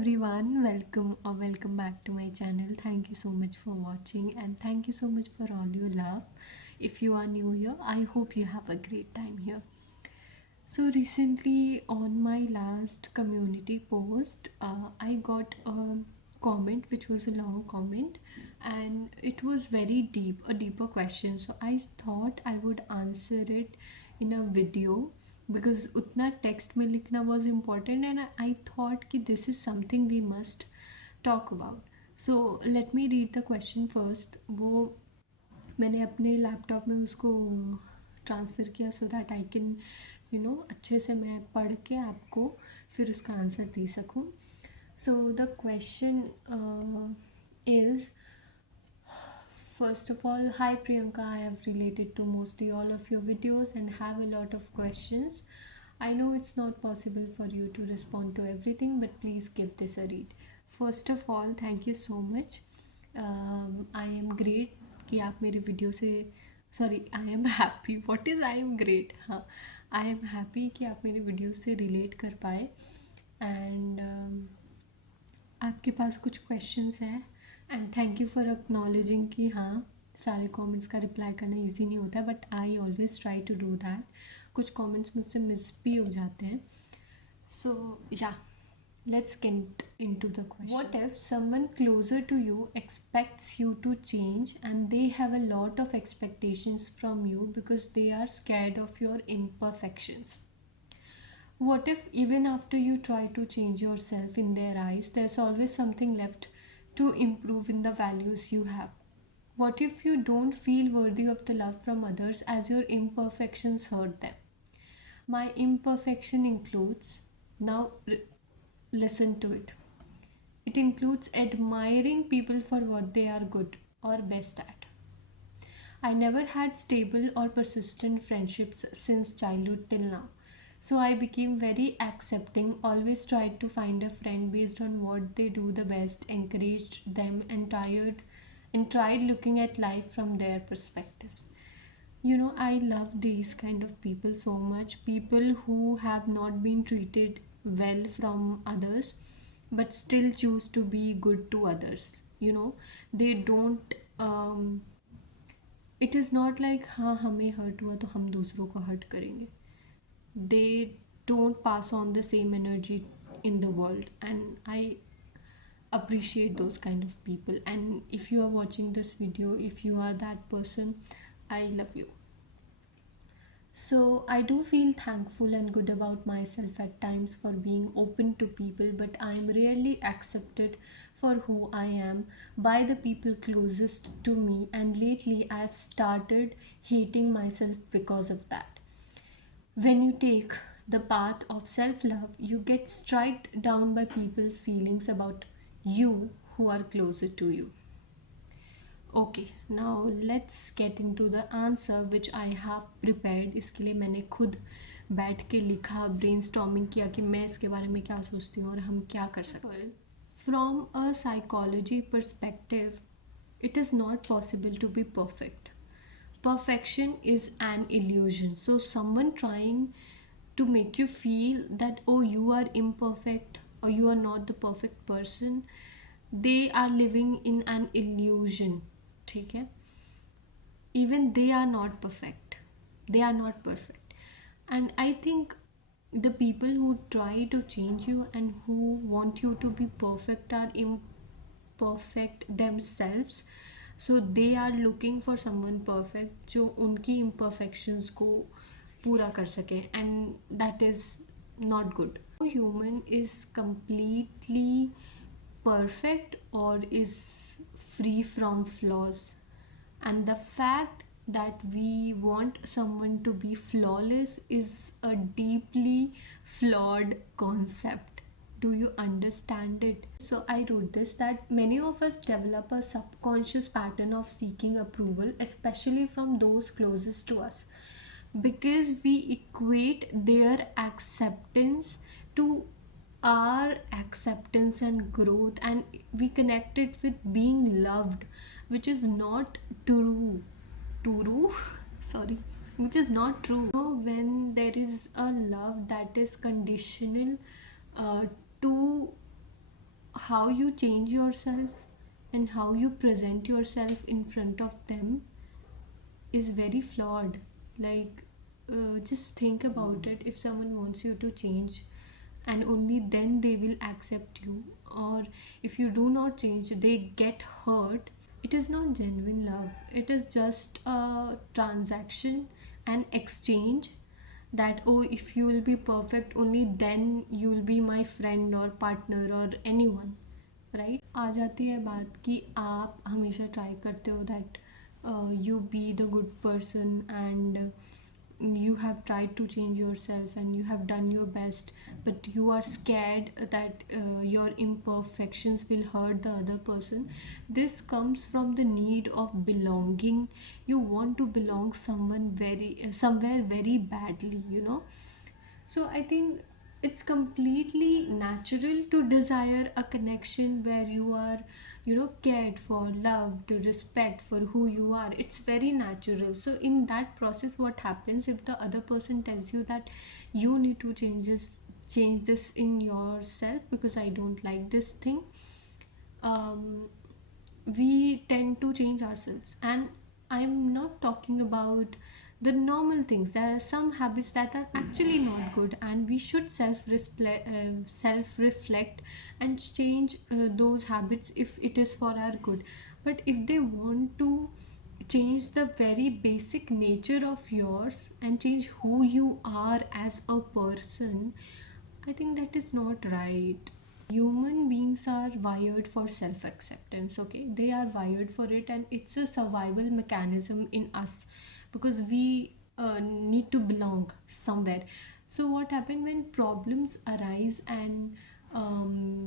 everyone, welcome or welcome back to my channel. Thank you so much for watching and thank you so much for all your love. If you are new here, I hope you have a great time here. So recently on my last community post, I got a comment which was a long comment and it was very deep, a deeper question. So I thought I would answer it in a video because utna text mein likhna was important and I thought कि this is something we must talk about. So let me read the question first. वो मैंने अपने laptop में उसको transfer किया so that I can अच्छे से मैं पढ़ के आपको फिर उसका आंसर दे सकूँ. So the question is, first of all, hi Priyanka, I have related to mostly all of your videos and have a lot of questions. I know it's not possible for you to respond to everything, but please give this a read. First of all, thank you so much. I am great कि आप मेरे video से sorry I am happy what is I am great हाँ I am happy कि आप मेरे video से relate कर पाए एंड आपके पास कुछ क्वेश्चंस हैं and thank you for acknowledging कि हाँ सारे कमेंट्स का रिप्लाई करना इजी नहीं होता but I always try to do that. कुछ कमेंट्स मुझसे मिस भी हो जाते हैं. सो या let's get into the question. What if someone closer to you expects you to change and they have a lot of expectations from you because they are scared of your imperfections? What if even after you try to change yourself in their eyes, there's always something left to improve in the values you have? What if you don't feel worthy of the love from others as your imperfections hurt them? My imperfection includes, now listen to it. It includes admiring people for what they are good or best at. I never had stable or persistent friendships since childhood till now. So I became very accepting, always tried to find a friend based on what they do the best, encouraged them and tried looking at life from their perspectives. I love these kind of people so much. People who have not been treated well from others but still choose to be good to others. They don't it is not like हाँ हमें hurt हुआ तो हम दूसरों को hurt करेंगे. They don't pass on the same energy in the world and I appreciate those kind of people. And if you are watching this video, if you are that person, I love you. So I do feel thankful and good about myself at times for being open to people, but I'm rarely accepted for who I am by the people closest to me, and lately I've started hating myself because of that. When you take the path of self-love, you get struck down by people's feelings about you who are closer to you. Okay, now let's get into the answer which I have prepared. इसके लिए मैंने खुद बैठ के लिखा, brainstorming किया कि मैं इसके बारे में क्या सोचती हूँ और हम क्या कर सकते हैं. From a psychology perspective, it is not possible to be perfect. Perfection is an illusion. So someone trying to make you feel that oh you are imperfect or you are not the perfect person, they are living in an illusion. ठीक है, even they are not perfect, they are not perfect. And I think the people who try to change you and who want you to be perfect are imperfect themselves. So they are looking for someone perfect जो उनकी imperfections को पूरा कर सके, and that is not good. No human is completely perfect or is free from flaws, and the fact that we want someone to be flawless is a deeply flawed concept. Do you understand it? So I wrote this that many of us develop a subconscious pattern of seeking approval, especially from those closest to us, because we equate their acceptance to our acceptance and growth, and we connect it with being loved, which is not true sorry, which is not true. When there is a love that is conditional uh, to how you change yourself and how you present yourself in front of them is very flawed. Like, just think about it. If someone wants you to change, and only then they will accept you, or if you do not change, they get hurt, it is not genuine love. It is just a transaction, an exchange, that oh, if you will be perfect, only then you will be my friend or partner or anyone, right. आ जाती है बात कि आप हमेशा try करते हो that you be the good person and you have tried to change yourself and you have done your best, but you are scared that your imperfections will hurt the other person. This comes from the need of belonging. You want to belong someone very somewhere very badly, you know. So I think it's completely natural to desire a connection where you are, you know, cared for, loved, respect for who you are. It's very natural. So in that process, what happens if the other person tells you that you need to change this in yourself because I don't like this thing, um, we tend to change ourselves. And I'm not talking about the normal things. There are some habits that are actually not good, and we should self reflect and change those habits if it is for our good. But if they want to change the very basic nature of yours and change who you are as a person, I think that is not right. Human beings are wired for self acceptance, okay? They are wired for it, and it's a survival mechanism in us because we need to belong somewhere. So, what happens when problems arise, and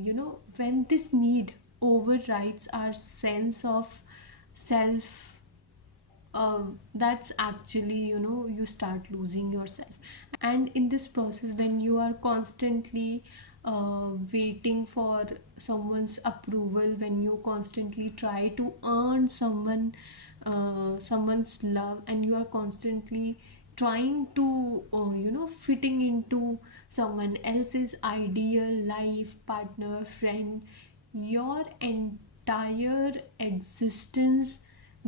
you know, when this need overrides our sense of self, that's actually, you know, you start losing yourself. And in this process, when you are constantly waiting for someone's approval, when you constantly try to earn someone's love, and you are constantly trying to you know, fitting into someone else's ideal life partner, friend, your entire existence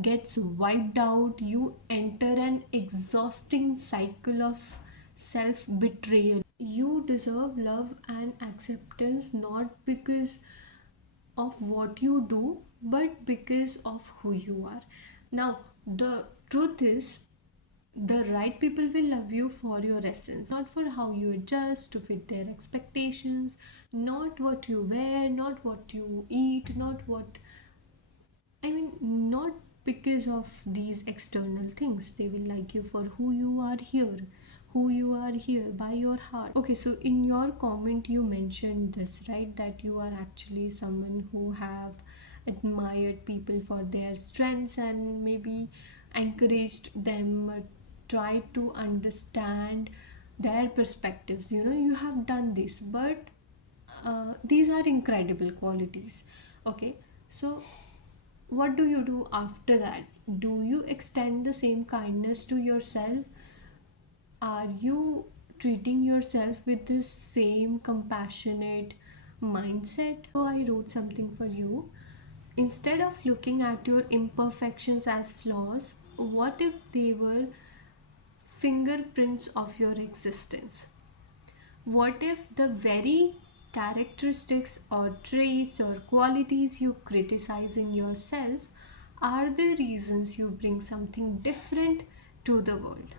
gets wiped out. You enter an exhausting cycle of self betrayal. You deserve love and acceptance not because of what you do, but because of who you are. Now, the truth is, the right people will love you for your essence, not for how you adjust to fit their expectations, not what you wear, not what you eat, not what I mean, not because of these external things. They will like you for who you are here by your heart. Okay, so in your comment, you mentioned this, right? That you are actually someone who have admired people for their strengths and maybe encouraged them, tried to understand their perspectives. You know, you have done this, but these are incredible qualities. Okay, so what do you do after that? Do you extend the same kindness to yourself? Are you treating yourself with the same compassionate mindset? So I wrote something for you. Instead of looking at your imperfections as flaws, what if they were fingerprints of your existence? What if the very characteristics or traits or qualities you criticize in yourself are the reasons you bring something different to the world?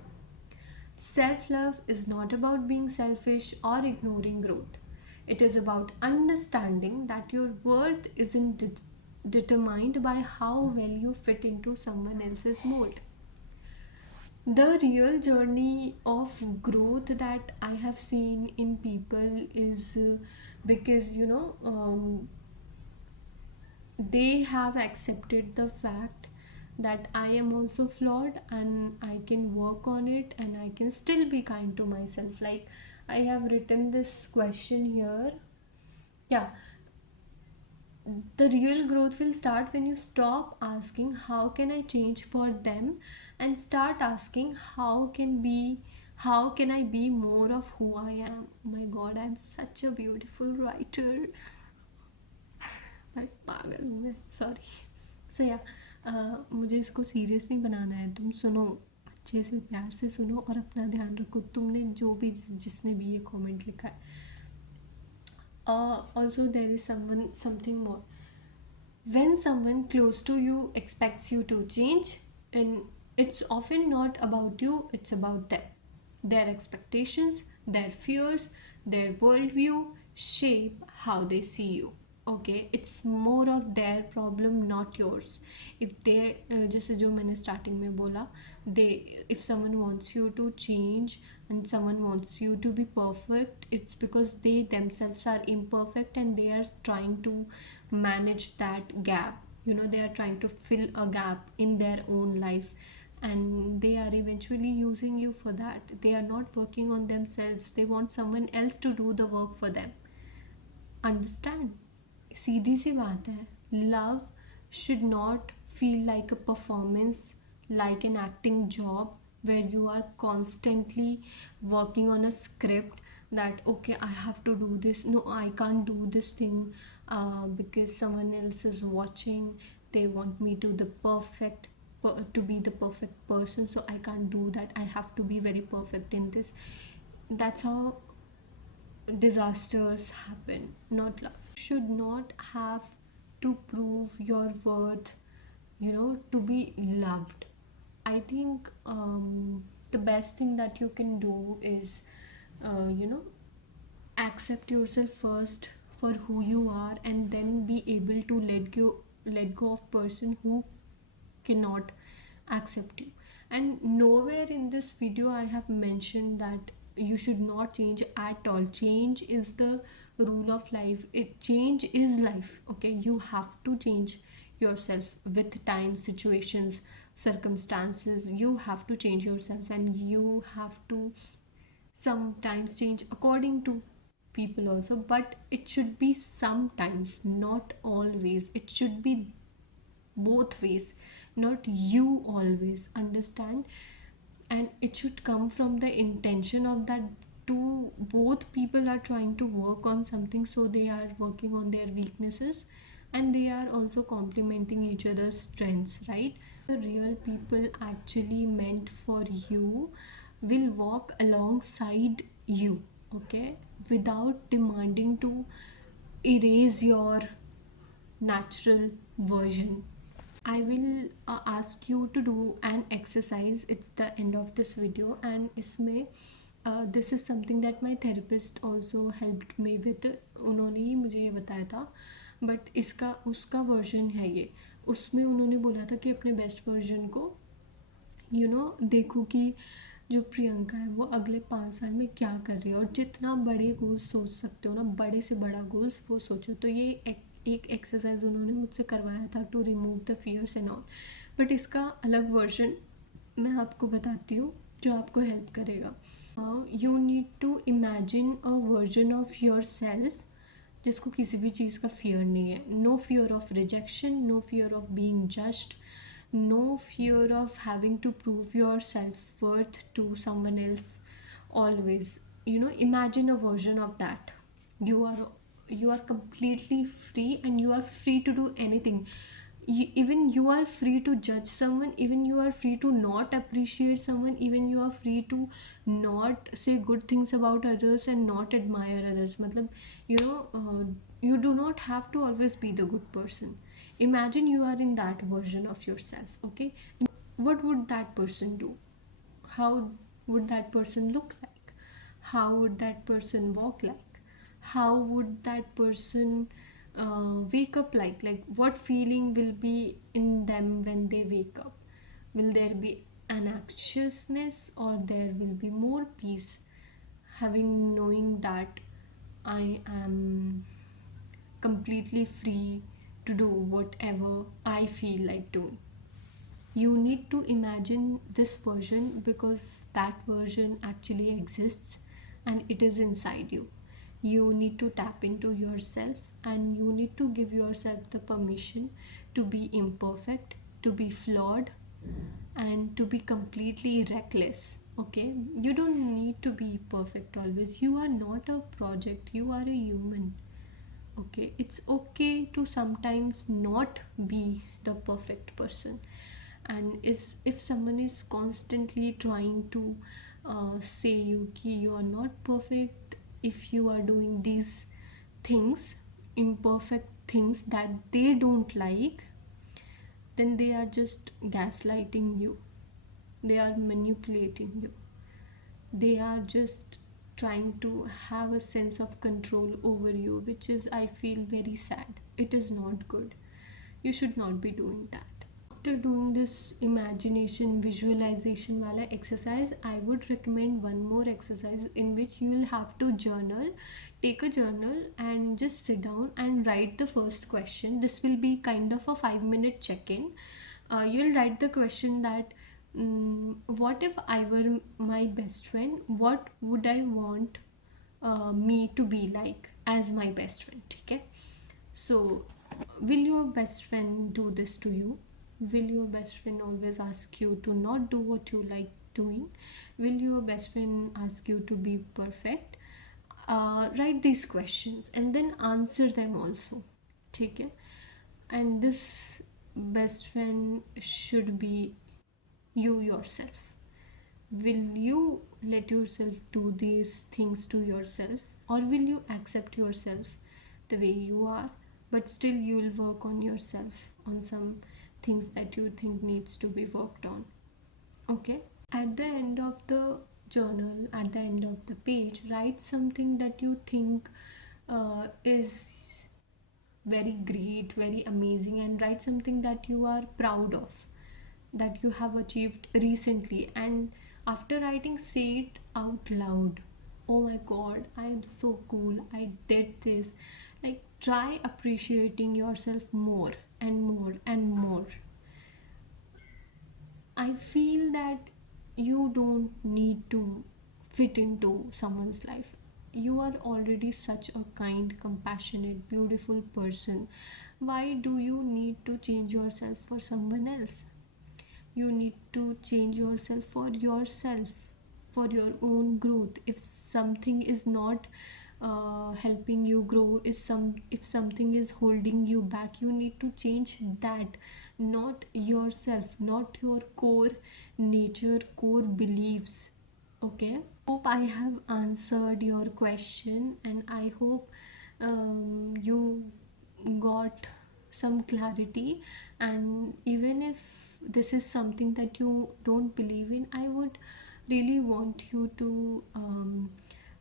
Self love is not about being selfish or ignoring growth. It is about understanding that your worth isn't determined by how well you fit into someone else's mold. The real journey of growth that I have seen in people is because, you know, they have accepted the fact that I am also flawed and I can work on it and I can still be kind to myself. Like, I have written this question here. Yeah, the real growth will start when you stop asking how can I change for them and start asking how can I be more of who I am. Oh my god, I'm such a beautiful writer. Sorry. So या मुझे इसको serious नहीं बनाना है. तुम सुनो, अच्छे से प्यार से सुनो और अपना ध्यान रखो. तुमने जो भी जिसने भी ये कमेंट लिखा है. Also there is something more. When someone close to you expects you to change, and it's often not about you, it's about them. Their expectations, their fears, their worldview shape how they see you. Okay, it's more of their problem, not yours. If they जैसे जो मैंने starting में बोला, they if someone wants you to change and someone wants you to be perfect, it's because they themselves are imperfect and they are trying to manage that gap. You know, they are trying to fill a gap in their own life, and they are eventually using you for that. They are not working on themselves, they want someone else to do the work for them. Understand? सीधी सी बात है. Love should not feel like a performance, like an acting job where you are constantly working on a script that okay, I have to do this, no, I can't do this thing because someone else is watching. They want me to to be the perfect person, so I can't do that. I have to be very perfect in this. That's how disasters happen, not love. Should not have to prove your worth, you know, to be loved. I think the best thing that you can do is, you know, accept yourself first for who you are, and then be able to let go of person who cannot accept you. And nowhere in this video I have mentioned that you should not change at all. Change is the rule of life. Change is life. Okay, you have to change yourself with time, situations, circumstances. You have to change yourself, and you have to sometimes change according to people also, but it should be sometimes, not always. It should be both ways, not you always. Understand? And it should come from the intention of that two both people are trying to work on something, so they are working on their weaknesses and they are also complementing each other's strengths, right? The real people actually meant for you will walk alongside you, okay, without demanding to erase your natural version. I will ask you to do an exercise. It's the end of this video, and इसमें this is something that my therapist also helped me with. उन्होंने ही मुझे ये बताया था, but इसका उसका version है ये. उसमें उन्होंने बोला था कि अपने बेस्ट वर्जन को देखो कि जो प्रियंका है वो अगले 5 साल में क्या कर रही है, और जितना बड़े गोल्स सोच सकते हो ना, बड़े से बड़ा गोल्स वो सोचो. तो ये एक एक्सरसाइज उन्होंने मुझसे करवाया था to remove the fears and all. But इसका अलग वर्जन मैं आपको बताती हूँ जो आपको हेल्प करेगा. You need to imagine a version of yourself जिसको किसी भी चीज़ का फियर नहीं है. No fear of rejection, no fear of being judged, no fear of having to prove your self-worth to someone else always. Imagine a version of that. You are completely free, and you are free to do anything. Even you are free to judge someone, even you are free to not appreciate someone, even you are free to not say good things about others and not admire others. You do not have to always be the good person. Imagine you are in that version of yourself, okay? What would that person do? How would that person look like? How would that person walk like? How would that person wake up like what feeling will be in them when they wake up? Will there be an anxiousness, or there will be more peace, knowing that I am completely free to do whatever I feel like doing? You need to imagine this version because that version actually exists and it is inside you. You need to tap into yourself, and you need to give yourself the permission to be imperfect, to be flawed, and to be completely reckless. Okay, you don't need to be perfect always. You are not a project, you are a human. Okay, it's okay to sometimes not be the perfect person. And is if someone is constantly trying to say you ki you are not perfect, if you are doing these things, imperfect things that they don't like, then they are just gaslighting you, they are manipulating you, they are just trying to have a sense of control over you, which is, I feel, very sad. It is not good. You should not be doing that. After doing this imagination visualization wala exercise, I would recommend one more exercise in which you will have to journal. Take a journal and just sit down and write the first question. This will be kind of a 5-minute check-in. You'll write the question that, what if I were my best friend, what would I want me to be like as my best friend. Okay, so, will your best friend do this to you? Will your best friend always ask you to not do what you like doing? Will your best friend ask you to be perfect? Write these questions and then answer them also. Okay? And this best friend should be you yourself. Will you let yourself do these things to yourself, or will you accept yourself the way you are, but still you will work on yourself on some things that you think needs to be worked on? Okay, at the end of the journal, at the end of the page, write something that you think is very great, very amazing, and write something that you are proud of, that you have achieved recently. And after writing, say it out loud. Oh my god, I am so cool, I did this. Like, try appreciating yourself more and more and more. I feel that you don't need to fit into someone's life. You are already such a kind, compassionate, beautiful person. Why do you need to change yourself for someone else? You need to change yourself for yourself, for your own growth. If something is not helping you grow, if something is holding you back, you need to change that, not yourself, not your core nature, core beliefs. Okay, hope I have answered your question, and I hope you got some clarity. And even if this is something that you don't believe in, I would really want you to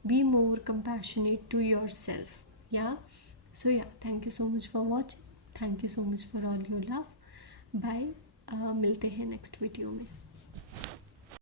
be more compassionate to yourself. Yeah, so yeah, thank you so much for watching. Thank you so much for all your love. Bye. मिलते हैं next video में.